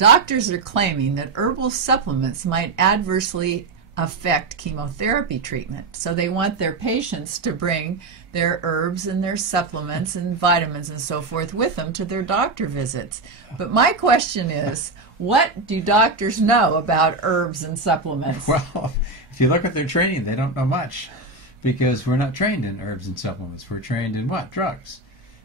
Doctors are claiming that herbal supplements might adversely affect chemotherapy treatment. So they want their patients to bring their herbs and their supplements and vitamins and so forth with them to their doctor visits. But my question is, what do doctors know about herbs and supplements? Well, if you look at their training, they don't know much, because we're not trained in herbs and supplements. We're trained in what? Drugs.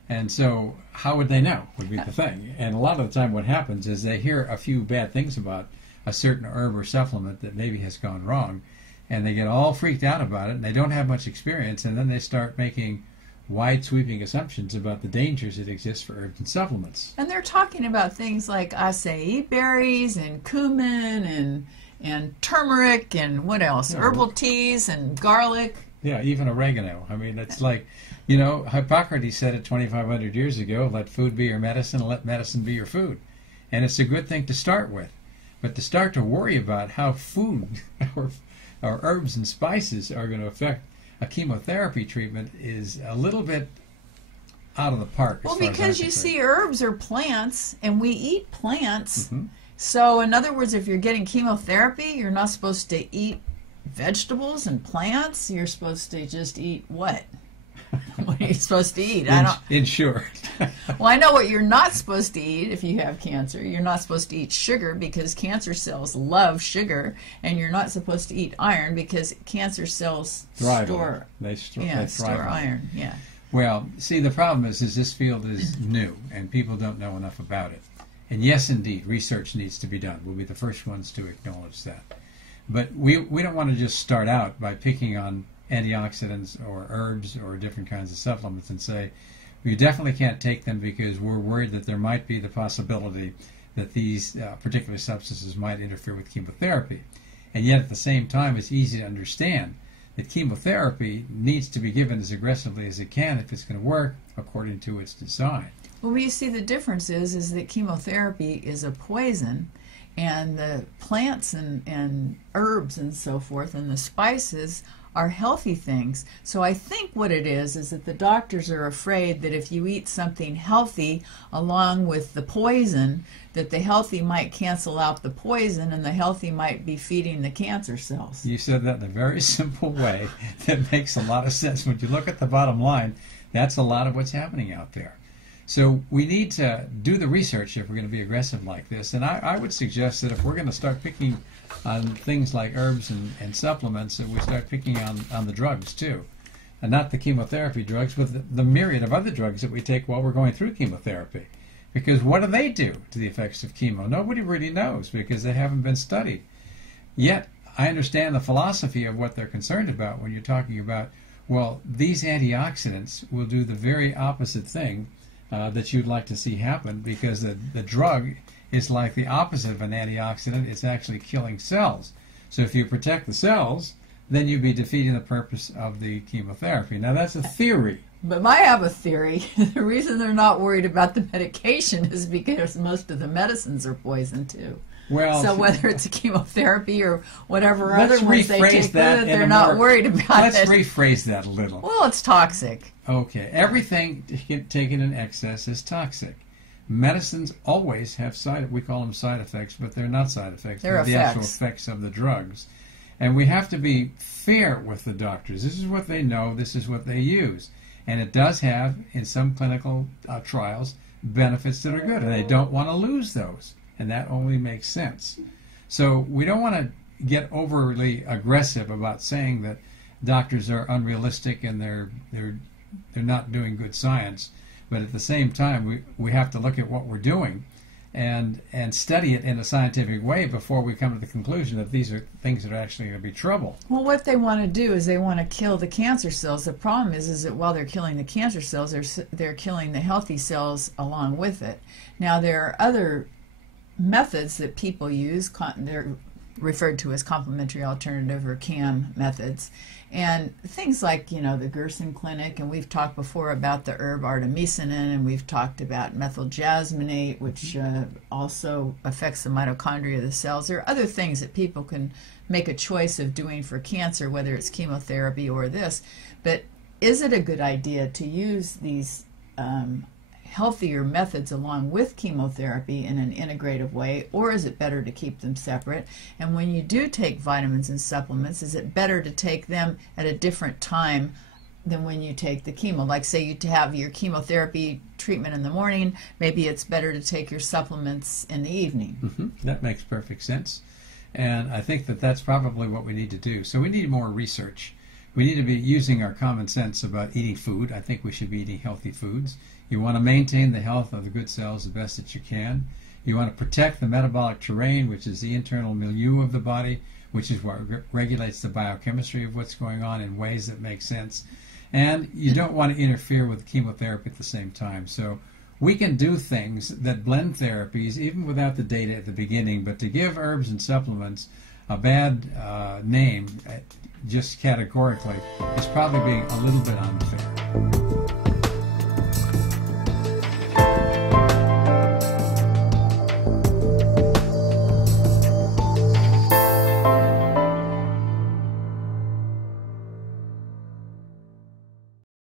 And so how would they know would be the thing. And a lot of the time what happens is they hear a few bad things about a certain herb or supplement that maybe has gone wrong, and they get all freaked out about it, and they don't have much experience, and then they start making wide sweeping assumptions about the dangers that exist for herbs and supplements. And they're talking about things like acai berries and cumin and turmeric and what else? Yeah, Herbal teas and garlic. Yeah, even oregano. I mean, it's like, you know, Hippocrates said it 2,500 years ago, let food be your medicine, and let medicine be your food. And it's a good thing to start with. But to start to worry about how food or herbs and spices are going to affect a chemotherapy treatment is a little bit out of the park. Well, because you see, herbs are plants, and we eat plants. So, in other words, if you're getting chemotherapy, you're not supposed to eat vegetables and plants. You're supposed to just eat what? What are you supposed to eat? In short. Well, I know what you're not supposed to eat if you have cancer. You're not supposed to eat sugar because cancer cells love sugar, and you're not supposed to eat iron because cancer cells store iron. Yeah. Well, see, the problem is this field is new, and people don't know enough about it. And yes, indeed, research needs to be done. We'll be the first ones to acknowledge that. But we don't want to just start out by picking on antioxidants or herbs or different kinds of supplements and say, we definitely can't take them because we're worried that there might be the possibility that these particular substances might interfere with chemotherapy. And yet at the same time, it's easy to understand that chemotherapy needs to be given as aggressively as it can if it's going to work according to its design. Well, you see, the difference is that chemotherapy is a poison, and the plants and herbs and so forth and the spices are healthy things. So I think what it is that the doctors are afraid that if you eat something healthy along with the poison, that the healthy might cancel out the poison and the healthy might be feeding the cancer cells. You said that in a very simple way that makes a lot of sense. When you look at the bottom line, that's a lot of what's happening out there. So we need to do the research if we're going to be aggressive like this. And I would suggest that if we're going to start picking on things like herbs and supplements, that we start picking on the drugs too. And not the chemotherapy drugs, but the myriad of other drugs that we take while we're going through chemotherapy. Because what do they do to the effects of chemo? Nobody really knows because they haven't been studied. Yet, I understand the philosophy of what they're concerned about when you're talking about, well, these antioxidants will do the very opposite thing that you'd like to see happen, because the drug is like the opposite of an antioxidant. It's actually killing cells. So if you protect the cells, then you'd be defeating the purpose of the chemotherapy. Now that's a theory. But I have a theory. The reason they're not worried about the medication is because most of the medicines are poison too. Well, so whether it's a chemotherapy or whatever other ones they take, they're not worried about let's it. Let's rephrase that a little. Well, it's toxic. Okay, everything taken in excess is toxic. Medicines always have we call them side effects, but they're not side effects. They're the actual effects of the drugs. And we have to be fair with the doctors. This is what they know. This is what they use. And it does have, in some clinical trials, benefits that are good. And they don't want to lose those. And that only makes sense. So we don't want to get overly aggressive about saying that doctors are unrealistic and they're not doing good science. But at the same time, we have to look at what we're doing and study it in a scientific way before we come to the conclusion that these are things that are actually going to be trouble. Well, what they want to do is they want to kill the cancer cells. The problem is that while they're killing the cancer cells, they're killing the healthy cells along with it. Now, there are other methods that people use. They're referred to as complementary alternative or CAM methods. And things like, the Gerson Clinic, and we've talked before about the herb artemisinin, and we've talked about methyl jasmonate, which also affects the mitochondria of the cells. There are other things that people can make a choice of doing for cancer, whether it's chemotherapy or this. But is it a good idea to use these healthier methods along with chemotherapy in an integrative way, or is it better to keep them separate? And when you do take vitamins and supplements, is it better to take them at a different time than when you take the chemo? Like, say you have your chemotherapy treatment in the morning, maybe it's better to take your supplements in the evening. That makes perfect sense. And I think that that's probably what we need to do. So we need more research. We need to be using our common sense about eating food. I think we should be eating healthy foods. You want to maintain the health of the good cells the best that you can. You want to protect the metabolic terrain, which is the internal milieu of the body, which is what regulates the biochemistry of what's going on in ways that make sense. And you don't want to interfere with chemotherapy at the same time. So we can do things that blend therapies, even without the data at the beginning, but to give herbs and supplements a bad name, just categorically, is probably being a little bit unfair.